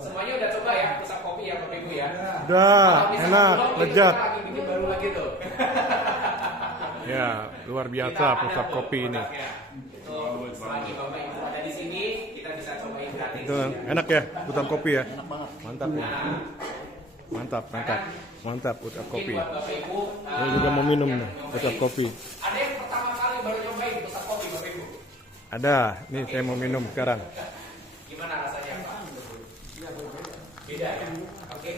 Semuanya udah coba ya pusat kopi ya Bapak Ibu ya? Udah, enak, lezat. Kita lagi bikin baru lagi tuh. Ya, luar biasa pusat kopi ini. Itu selagi Bapak Ibu ada di sini, kita bisa cobain gratis. Itu enak ya, pusat kopi ya. Mantap ya. Mantap, mantap. Mantap pusat kopi. Buat Bapak Ibu, Saya juga mau minum nih, pusat kopi. ada yang pertama kali baru nyobain pusat kopi Bapak Ibu? Ada, nih saya mau minum sekarang. Gimana rasanya Pak? Beda ya? Oke.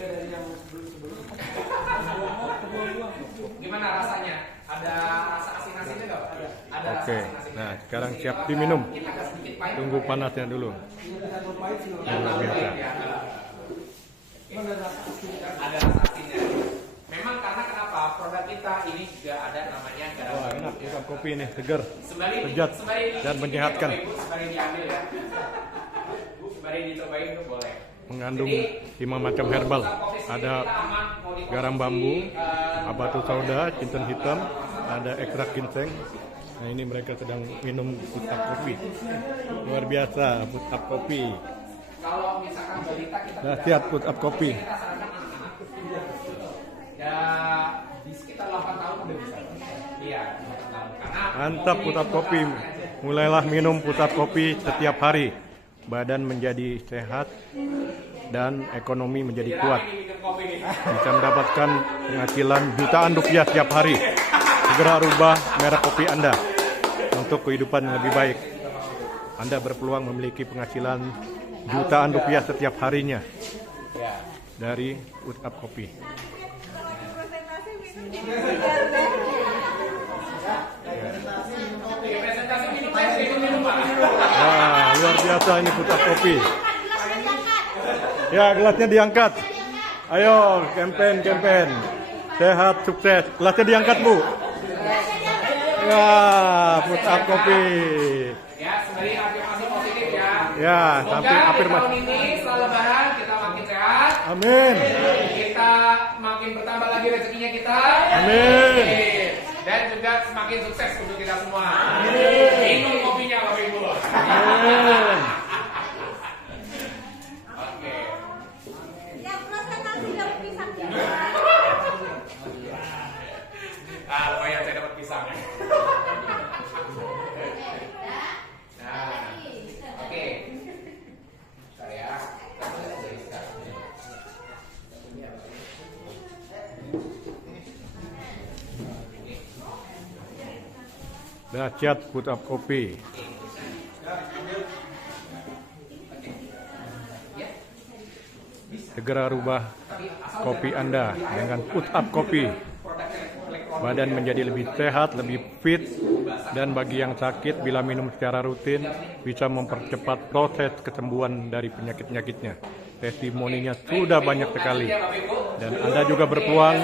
Gimana rasanya? Ada rasa asin-asinnya nggak? Ada rasa Oke, asin-asinnya. nah sekarang siap diminum. Mungkin agak sedikit pahit. Tunggu panasnya dulu. Luar biasa. Ada rasa asinnya. Memang karena kenapa? Produk kita ini juga ada namanya garam. Wah, enak pusat kopi ini, segar, Sembari lezat, dan menyehatkan. Sembari diambil ya. Sembari dicobain itu boleh. Mengandung 5 macam herbal. Ada garam bambu, abatu sauda, jinten hitam, ada ekstrak ginseng. Nah, ini mereka sedang minum pusat kopi. Luar biasa pusat kopi. Kalau misalkan balita kita Dahsyat pusat kopi. kita sarankan anak-anak. Ya di sekitar 8 tahun udah bisa. Iya, 8 tahun. Karena Mantap pusat kopi. Mulailah minum pusat kopi setiap hari. Badan menjadi sehat dan ekonomi menjadi kuat. Bisa mendapatkan penghasilan jutaan rupiah setiap hari. Segera rubah merek kopi Anda untuk kehidupan yang lebih baik. Anda berpeluang memiliki penghasilan jutaan rupiah setiap harinya dari pusat kopi. presentasi minum Pak. Wah, luar biasa ini pusat kopi. Ya, gelasnya diangkat. Ayo, campaign. Sehat, sukses. Gelasnya diangkat, Bu. Wah, pusat kopi. Ya, sembari afirmasi positif ya. Ya, sampai Semoga afirmasi. tahun ini setelah lebaran kita makin sehat. Amin. Kita makin bertambah lagi rezekinya kita. Amin. Dan juga semakin sukses untuk kita semua. Minum kopinya Bapak Ibu. Amin. Oke. Lumayan saya dapat pisang. Nah, oke. Bentar ya. Dahsyat pusat kopi. Segera rubah kopi Anda dengan pusat kopi. Badan menjadi lebih sehat, lebih fit, dan bagi yang sakit bila minum secara rutin bisa mempercepat proses kesembuhan dari penyakit-penyakitnya. Testimoninya sudah banyak sekali. Dan Anda juga berpeluang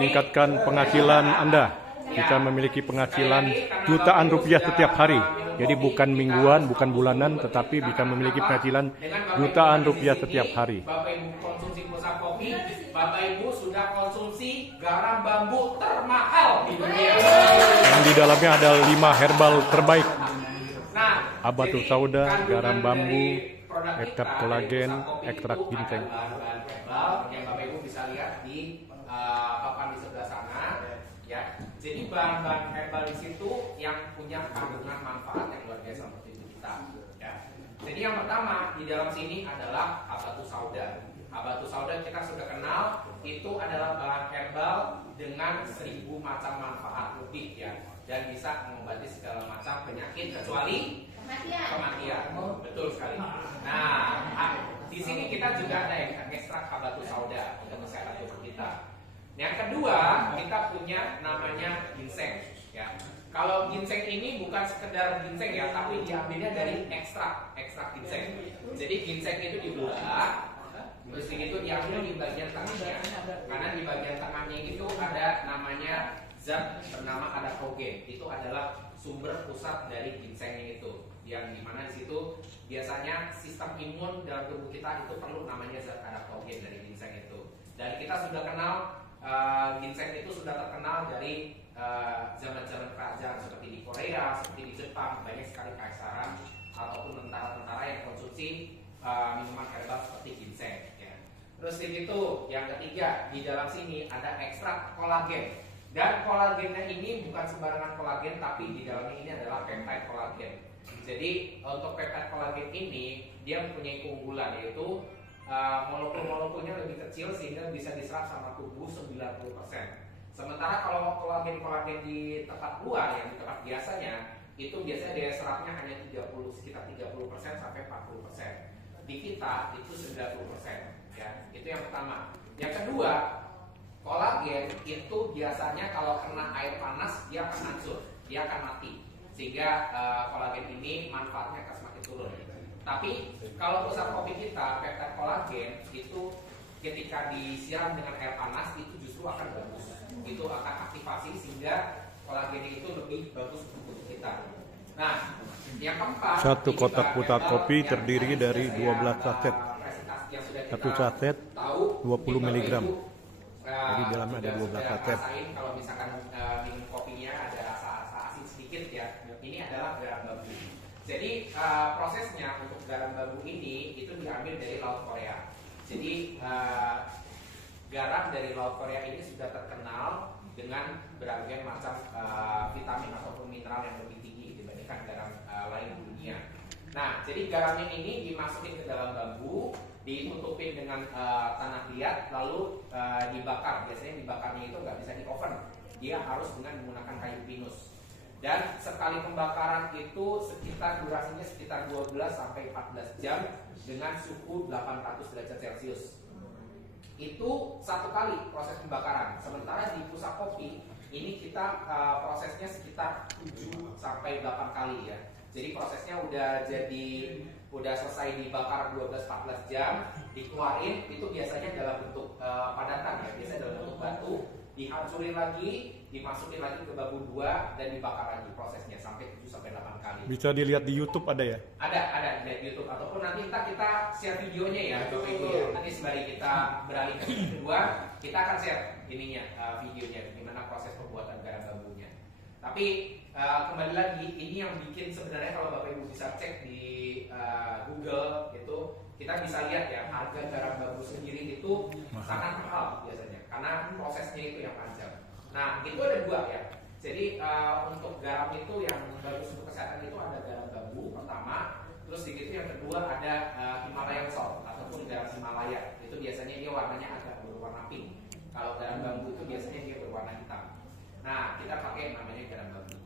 meningkatkan penghasilan Anda. Bisa memiliki penghasilan jutaan rupiah setiap hari. Jadi bukan mingguan, bukan bulanan, tetapi bisa memiliki penghasilan jutaan rupiah setiap hari. Bapak Ibu konsumsi pusat kopi, Bapak Ibu sudah konsumsi garam bambu termahal di dunia. Yang di dalamnya ada 5 herbal terbaik. Nah, Abatu jadi sauda, kandungan garam bambu, dari produk kita, ekstrak dari kolagen, pusat kopi ekstrak itu ginseng. ada bahan-bahan herbal yang Bapak Ibu bisa lihat di papan di sebelah sana. Ya, jadi bahan-bahan herbal di situ yang punya kandungan manfaat yang luar biasa untuk tubuh kita. Ya. Jadi yang pertama di dalam sini adalah abatu sauda. Abatu sauda kita sudah kenal, itu adalah bahan herbal dengan 1000 macam manfaat lebih ya, dan bisa mengobati segala macam penyakit kecuali kematian. Betul sekali. Nah, di sini kita juga ada ekstrak abatu sauda untuk kesehatan tubuh kita. Yang kedua, kita punya namanya ginseng ya. Kalau ginseng ini bukan sekedar ginseng ya, tapi diambilnya dari ekstrak ginseng. Jadi ginseng itu dibelah, terus itu diambil di bagian tengahnya. Karena di bagian tengahnya itu ada namanya zat bernama adaptogen. Itu adalah sumber pusat dari ginsengnya itu. Yang dimana di situ biasanya sistem imun dalam tubuh kita itu perlu namanya zat adaptogen dari ginseng itu. Dan kita sudah kenal ginseng itu sudah terkenal dari zaman-zaman kerajaan seperti di Korea, seperti di Jepang, banyak sekali kaisaran ataupun tentara-tentara yang konsumsi minuman herbal seperti ginseng. Terus itu yang ketiga, di dalam sini ada ekstrak kolagen. Dan kolagennya ini bukan sembarangan kolagen, tapi di dalamnya ini adalah peptide kolagen. Jadi untuk peptide kolagen ini dia mempunyai keunggulan, yaitu molekul-molekulnya lebih kecil sehingga bisa diserap sama tubuh 90%. Sementara kalau kolagen di tempat luar, yang di tempat biasanya, itu biasanya daya serapnya hanya sekitar 30% sampai 40%. Di kita itu 90%. Ya, itu yang pertama. Yang kedua, kolagen itu biasanya kalau kena air panas dia akan hancur, dia akan mati, sehingga kolagen ini manfaatnya akan semakin turun. Tapi kalau pusat kopi kita, peptide kolagen itu ketika disiram dengan air panas itu justru akan bagus, itu akan aktivasi sehingga kolagen itu lebih bagus untuk kita. Nah, yang keempat, Satu kotak putar kopi terdiri dari 12 saset. Satu saset 20 mg. Jadi dalamnya ada 12 saset. Kalau misalkan minum kopinya ada rasa asin sedikit ya, ini adalah garam bambu. Jadi prosesnya untuk garam bambu ini itu diambil dari Laut Korea. Jadi garam dari Laut Korea ini sudah terkenal dengan berbagai macam vitamin ataupun mineral yang lebih tinggi dibandingkan garam lain di dunia. Nah, jadi garamnya ini dimasukin ke dalam bambu, ditutupin dengan tanah liat, lalu dibakar. Biasanya dibakarnya itu nggak bisa di oven, dia harus dengan menggunakan kayu pinus. Dan sekali pembakaran itu sekitar durasinya sekitar 12 sampai 14 jam dengan suhu 800 derajat Celcius. Itu satu kali proses pembakaran. Sementara di pusat kopi ini kita prosesnya sekitar 7 sampai 8 kali ya. Jadi prosesnya udah selesai dibakar 12-14 jam, dikeluarin itu biasanya dalam bentuk padatan ya, biasanya dalam bentuk batu, dihancurin lagi, dimasukin lagi ke bambu 2 dan dibakar lagi prosesnya sampai 7 sampai 8 kali. Bisa dilihat di YouTube ada ya? Ada di YouTube, ataupun nanti kita share videonya ya Bapak Ibu ya. Nanti sembari kita beralih ke kedua, kita akan share ininya videonya gimana proses pembuatan garam bambunya. Tapi kembali lagi, ini yang bikin sebenarnya kalau Bapak Ibu bisa cek di Google itu, kita bisa lihat ya harga garam bambu sendiri itu sangat mahal biasanya karena prosesnya itu yang panjang. Nah, itu ada dua ya. Jadi untuk garam itu yang bagus untuk kesehatan itu ada garam bambu pertama, terus begitu yang kedua ada Himalayan salt ataupun garam Himalaya. Itu biasanya dia warnanya agak berwarna pink. Kalau garam bambu itu biasanya dia berwarna hitam. Nah, kita pakai namanya garam bambu.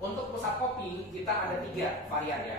Untuk pusat kopi kita ada 3 varian ya.